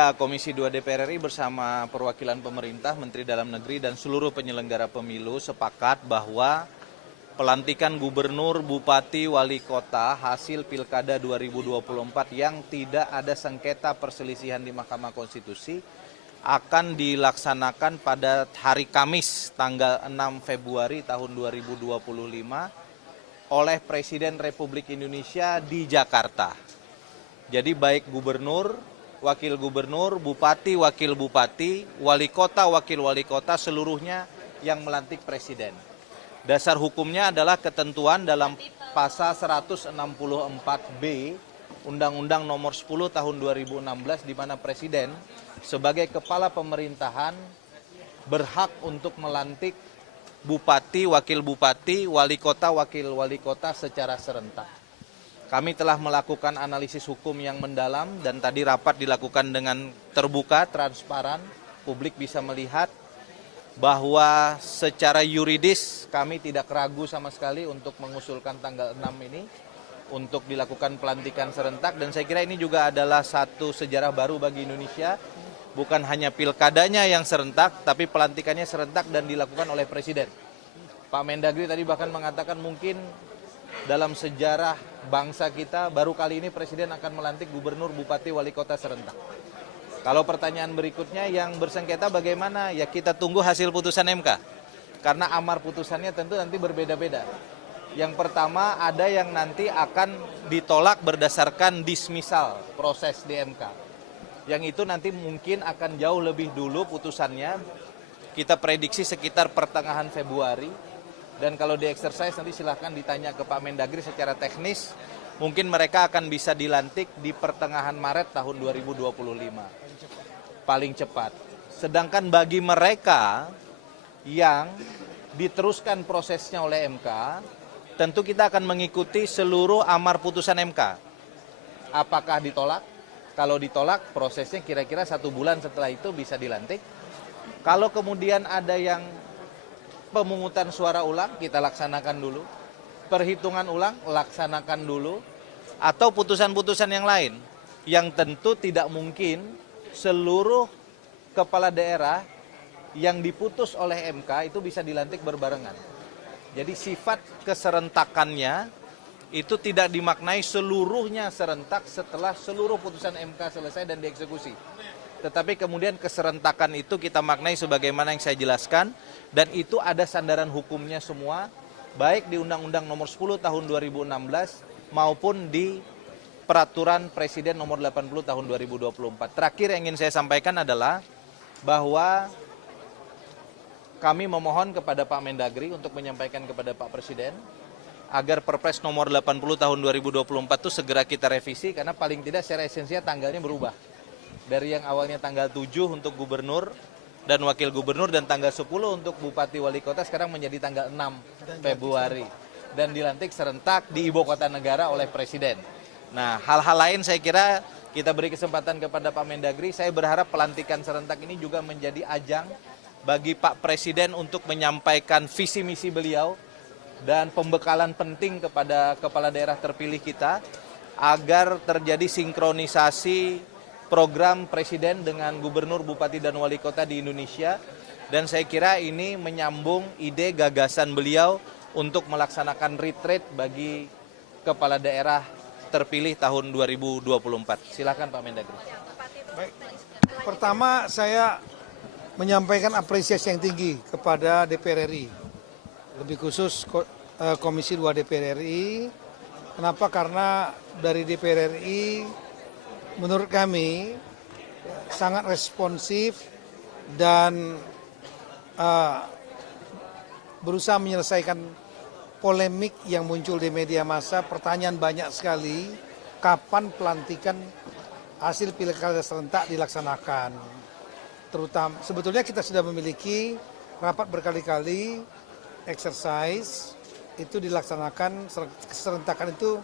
Ya, Komisi 2 DPR RI bersama perwakilan pemerintah, Menteri Dalam Negeri, dan seluruh penyelenggara pemilu sepakat bahwa pelantikan gubernur, bupati, wali kota hasil Pilkada 2024 yang tidak ada sengketa perselisihan di Mahkamah Konstitusi akan dilaksanakan pada hari Kamis tanggal 6 Februari tahun 2025 oleh Presiden Republik Indonesia di Jakarta. Jadi baik gubernur, wakil gubernur, bupati, wakil bupati, wali kota, seluruhnya yang melantik presiden. Dasar hukumnya adalah ketentuan dalam pasal 164B Undang-Undang Nomor 10 Tahun 2016 di mana presiden sebagai kepala pemerintahan berhak untuk melantik bupati, wakil bupati, wakil wali kota secara serentak. Kami telah melakukan analisis hukum yang mendalam dan tadi rapat dilakukan dengan terbuka, transparan, publik bisa melihat bahwa secara yuridis kami tidak ragu sama sekali untuk mengusulkan tanggal 6 ini untuk dilakukan pelantikan serentak, dan saya kira ini juga adalah satu sejarah baru bagi Indonesia, bukan hanya pilkadanya yang serentak, tapi pelantikannya serentak dan dilakukan oleh Presiden. Pak Mendagri tadi bahkan mengatakan mungkin dalam sejarah bangsa kita baru kali ini Presiden akan melantik gubernur, bupati, wali kota serentak. Kalau pertanyaan berikutnya yang bersengketa bagaimana? Ya kita tunggu hasil putusan MK. Karena amar putusannya tentu nanti berbeda-beda. Yang pertama ada yang nanti akan ditolak berdasarkan dismisal proses di MK. Yang itu nanti mungkin akan jauh lebih dulu putusannya. Kita prediksi sekitar pertengahan Februari. Dan kalau di exercise nanti silahkan ditanya ke Pak Mendagri secara teknis. Mungkin mereka akan bisa dilantik di pertengahan Maret tahun 2025. Paling cepat. Sedangkan bagi mereka yang diteruskan prosesnya oleh MK, tentu kita akan mengikuti seluruh amar putusan MK. Apakah ditolak? Kalau ditolak, prosesnya kira-kira 1 bulan setelah itu bisa dilantik. Kalau kemudian ada yang pemungutan suara ulang, kita laksanakan dulu. Perhitungan ulang, laksanakan dulu. Atau putusan-putusan yang lain. Yang tentu tidak mungkin seluruh kepala daerah yang diputus oleh MK itu bisa dilantik berbarengan. Jadi sifat keserentakannya itu tidak dimaknai seluruhnya serentak setelah seluruh putusan MK selesai dan dieksekusi. Tetapi kemudian keserentakan itu kita maknai sebagaimana yang saya jelaskan, dan itu ada sandaran hukumnya semua, baik di Undang-Undang Nomor 10 Tahun 2016 maupun di Peraturan Presiden Nomor 80 Tahun 2024. Terakhir yang ingin saya sampaikan adalah bahwa kami memohon kepada Pak Mendagri untuk menyampaikan kepada Pak Presiden agar Perpres Nomor 80 Tahun 2024 itu segera kita revisi, karena paling tidak secara esensial tanggalnya berubah. Dari yang awalnya tanggal 7 untuk gubernur dan wakil gubernur dan tanggal 10 untuk bupati wali kota sekarang menjadi tanggal 6 Februari. Dan dilantik serentak di ibu kota negara oleh Presiden. Nah, hal-hal lain saya kira kita beri kesempatan kepada Pak Mendagri. Saya berharap pelantikan serentak ini juga menjadi ajang bagi Pak Presiden untuk menyampaikan visi misi beliau dan pembekalan penting kepada kepala daerah terpilih kita agar terjadi sinkronisasi program Presiden dengan gubernur, bupati, dan wali kota di Indonesia. Dan saya kira ini menyambung ide gagasan beliau untuk melaksanakan retreat bagi kepala daerah terpilih tahun 2024. Silakan Pak Mendagri. Baik. Pertama saya menyampaikan apresiasi yang tinggi kepada DPR RI. Lebih khusus Komisi 2 DPR RI. Kenapa? Karena dari DPR RI menurut kami sangat responsif dan berusaha menyelesaikan polemik yang muncul di media massa. Pertanyaan banyak sekali, kapan pelantikan hasil pilkada serentak dilaksanakan. Terutama sebetulnya kita sudah memiliki rapat berkali-kali, exercise itu dilaksanakan, serentakan itu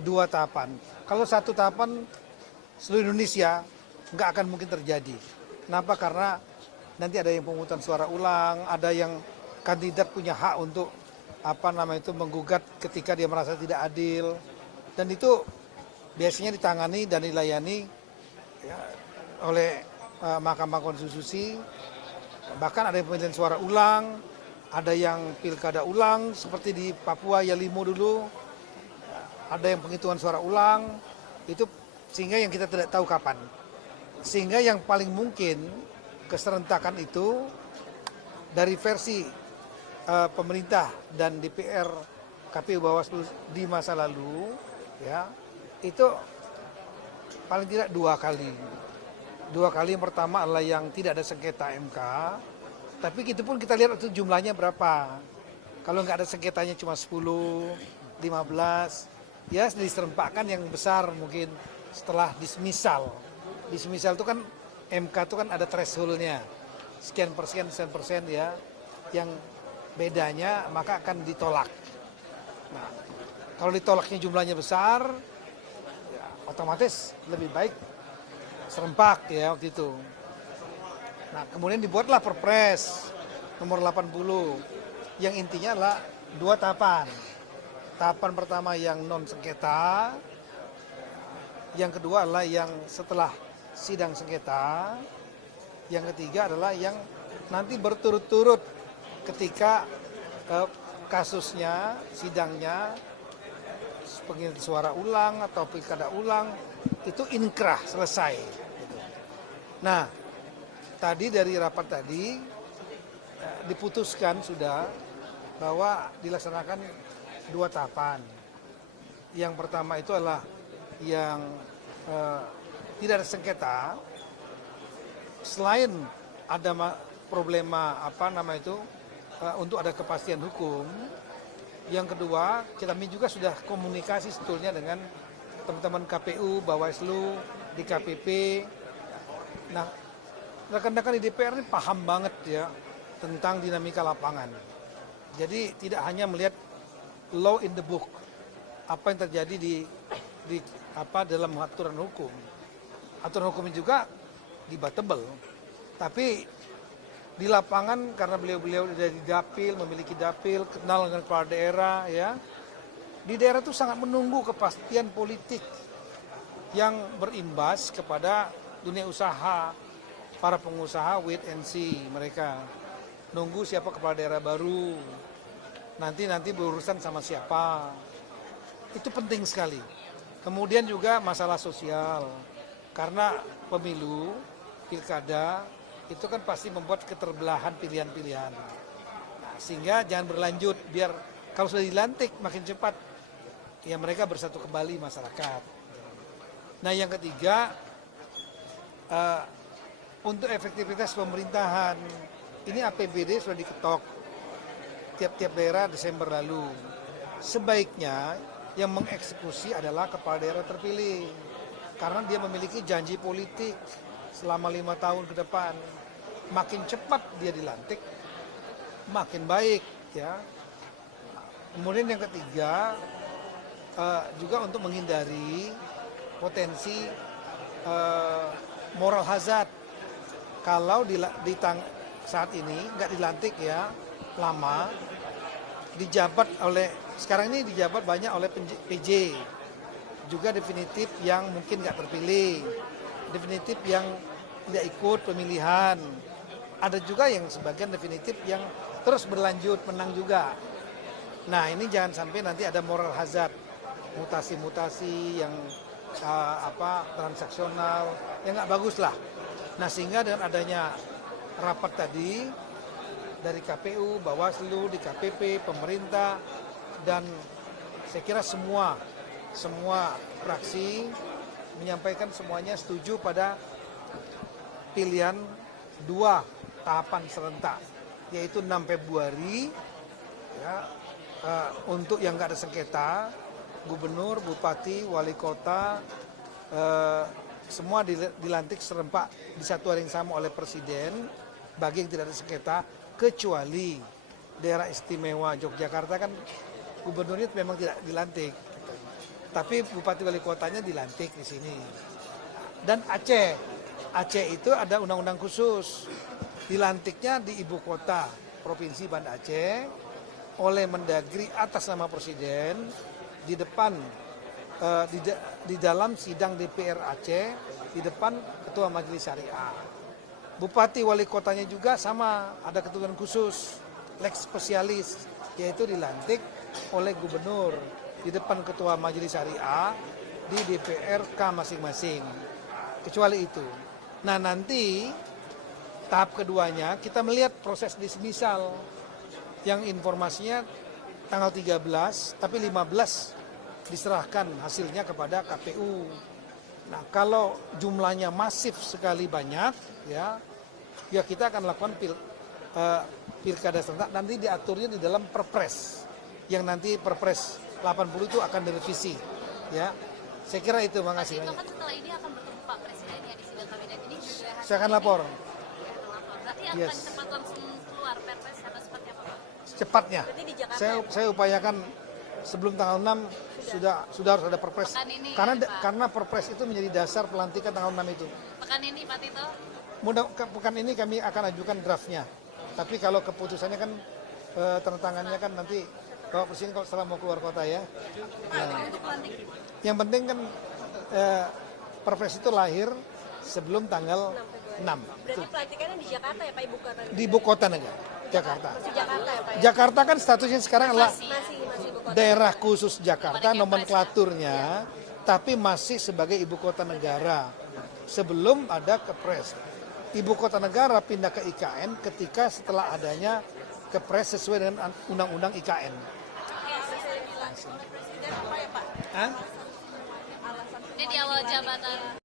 2 tahapan. Kalau 1 tahapan seluruh Indonesia nggak akan mungkin terjadi. Kenapa? Karena nanti ada yang pemungutan suara ulang, ada yang kandidat punya hak untuk menggugat ketika dia merasa tidak adil, dan itu biasanya ditangani dan dilayani ya, oleh Mahkamah Konstitusi, bahkan ada yang pemilihan suara ulang, ada yang pilkada ulang seperti di Papua Yalimo dulu, ada yang penghitungan suara ulang, itu sehingga yang kita tidak tahu kapan. Sehingga yang paling mungkin keserentakan itu dari versi pemerintah dan DPR KPU Bawaslu di masa lalu, ya itu paling tidak 2 kali. 2 kali yang pertama adalah yang tidak ada sengketa MK, tapi itu pun kita lihat itu jumlahnya berapa. Kalau nggak ada sengketanya cuma 10, 15, ya diserempakkan yang besar mungkin setelah dismisal. Dismisal itu kan MK itu kan ada thresholdnya, sekian persen ya, yang bedanya maka akan ditolak. Nah, kalau ditolaknya jumlahnya besar, ya, otomatis lebih baik serempak ya waktu itu. Nah, kemudian dibuatlah Perpres nomor 80 yang intinya adalah 2 tahapan. Tahapan pertama yang non sengketa, yang kedua adalah yang setelah sidang sengketa, yang ketiga adalah yang nanti berturut-turut ketika kasusnya, sidangnya, penghitungan suara ulang atau pilkada ulang, itu inkrah, selesai. Nah, tadi dari rapat tadi diputuskan sudah bahwa dilaksanakan 2 tahapan. Yang pertama itu adalah yang tidak ada sengketa, selain ada problema untuk ada kepastian hukum. Yang kedua, kami juga sudah komunikasi sebetulnya dengan teman-teman KPU, Bawaslu, DKPP. Nah, rekan-rekan di DPR ini paham banget ya tentang dinamika lapangan. Jadi tidak hanya melihat law in the book, apa yang terjadi di dalam aturan hukum. Aturan hukum juga debatable, tapi di lapangan karena beliau-beliau dari dapil, memiliki dapil, kenal dengan kepala daerah ya. Di daerah itu sangat menunggu kepastian politik yang berimbas kepada dunia usaha, para pengusaha wait and see mereka. Nunggu siapa kepala daerah baru, nanti berurusan sama siapa. Itu penting sekali. Kemudian juga masalah sosial, karena pemilu, pilkada, itu kan pasti membuat keterbelahan pilihan-pilihan. Nah, sehingga jangan berlanjut, biar kalau sudah dilantik makin cepat, ya mereka bersatu kembali masyarakat. Nah yang ketiga, untuk efektivitas pemerintahan, ini APBD sudah diketok tiap-tiap daerah Desember lalu. Sebaiknya yang mengeksekusi adalah kepala daerah terpilih, karena dia memiliki janji politik selama 5 tahun ke depan. Makin cepat dia dilantik, makin baik ya. Kemudian yang ketiga, juga untuk menghindari potensi moral hazard. Kalau saat ini nggak dilantik ya lama, dijabat oleh, sekarang ini dijabat banyak oleh PJ, juga definitif yang mungkin nggak terpilih, definitif yang tidak ikut pemilihan, ada juga yang sebagian definitif yang terus berlanjut menang juga. Nah ini jangan sampai nanti ada moral hazard, mutasi-mutasi yang transaksional, yang nggak bagus lah. Nah sehingga dengan adanya rapat tadi dari KPU, Bawaslu, DKPP, pemerintah, dan saya kira semua fraksi menyampaikan semuanya setuju pada pilihan 2 tahapan serentak, yaitu 6 Februari ya, untuk yang nggak ada sengketa, gubernur, bupati, wali kota, semua dilantik serempak di satu hari yang sama oleh presiden bagi yang tidak ada sengketa, kecuali daerah istimewa Yogyakarta kan gubernurnya memang tidak dilantik, tapi bupati wali kotanya dilantik di sini. Dan Aceh itu ada undang-undang khusus, dilantiknya di ibu kota provinsi Banda Aceh oleh Mendagri atas nama presiden di depan di dalam sidang DPR Aceh di depan Ketua Majelis Syariah. Bupati wali kotanya juga sama, ada keturunan khusus, lex spesialis, yaitu dilantik oleh gubernur di depan Ketua Majelis Syariah di DPRK masing-masing. Kecuali itu. Nah nanti tahap keduanya kita melihat proses dismisal yang informasinya tanggal 13 tapi 15 diserahkan hasilnya kepada KPU. Nah kalau jumlahnya masif sekali banyak ya kita akan lakukan pilkada serentak, nanti diaturnya di dalam perpres yang nanti perpres 80 itu akan direvisi ya. Saya kira itu, makasih Itu banyak. kan setelah ini akan bertemu Pak Presiden ya di sidang kabinet ini juga. Saya akan lapor Berarti akan Yes. cepat langsung keluar perpres atau seperti apa Pak? secepatnya. Berarti di Jakarta ya? Saya upayakan sebelum tanggal 6 sudah harus ada perpres. Pekan ini Karena ya, Pak? karena perpres itu menjadi dasar pelantikan tanggal 6 itu. Pekan ini Pak Tito? Pekan ini kami akan ajukan draftnya. Tapi kalau keputusannya kan tantangannya kan nanti kalau Presiden kalau setelah mau keluar kota ya. Untuk pelantik Yang penting kan perpres itu lahir sebelum tanggal 6. berarti pelantikannya di Jakarta ya Pak, ibu kota? Di ibu kota negara, Jakarta. Masih Jakarta ya Pak ya? Jakarta kan statusnya sekarang adalah Masih ibu kota. daerah khusus Jakarta, nomenklaturnya, tapi masih sebagai ibu kota negara. Sebelum ada kepres. Ibu kota negara pindah ke IKN ketika setelah adanya kepres sesuai dengan undang-undang IKN. Presiden apa ya Pak? Hah? Ini di awal jabatan.